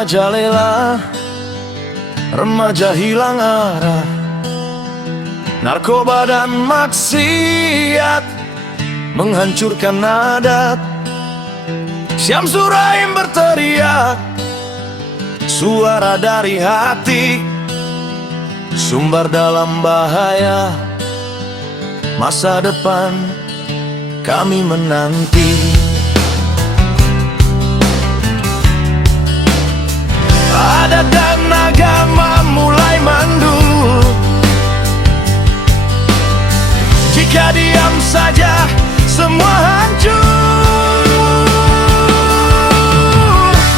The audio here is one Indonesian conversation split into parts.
merajalela, remaja hilang arah, narkoba dan maksiat menghancurkan adat. Syamsur Rahim berteriak, suara dari hati, Sumbar dalam bahaya, masa depan kami menanti. Adat dan agama mulai mandul, jika diam saja semua hancur.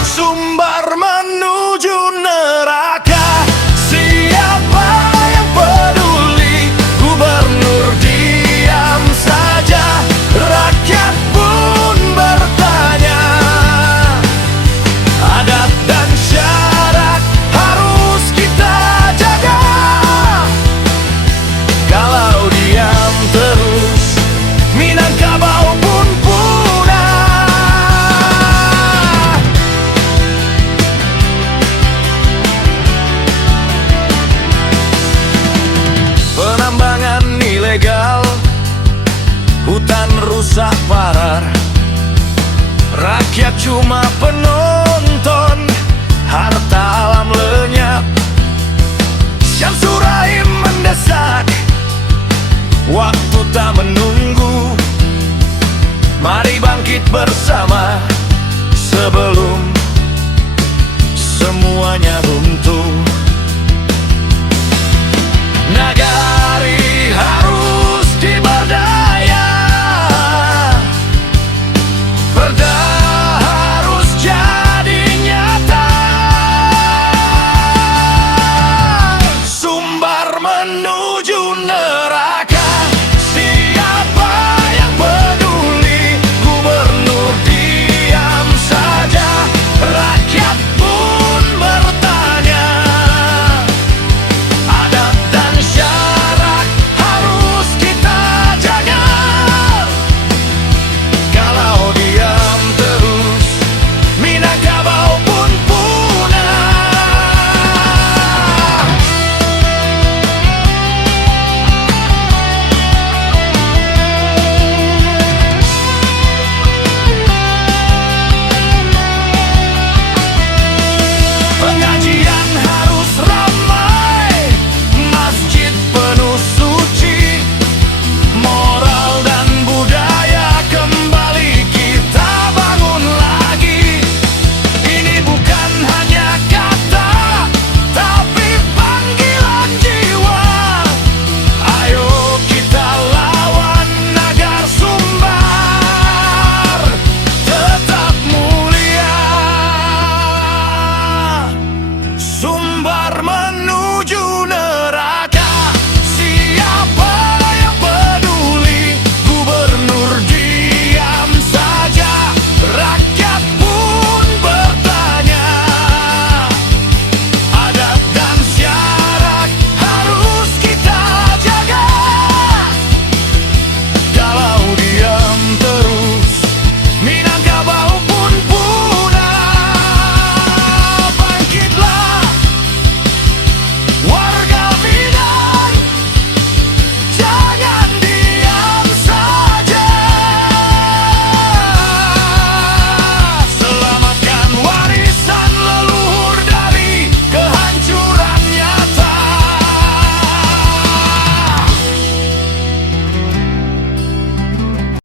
Sumbar menuju neraka, siapa yang peduli? Gubernur diam saja, rakyat pun bertanya. Adat dan syarat harus kita jaga, kalau diam terus Minangkabau pun punah. Penambangan ilegal, hutan rusak parah, rakyat cuma penonton, harta alam lenyap. Syamsur Rahim mendesak, waktu tak menunggu, mari bangkit bersama sebelum semuanya runtuh.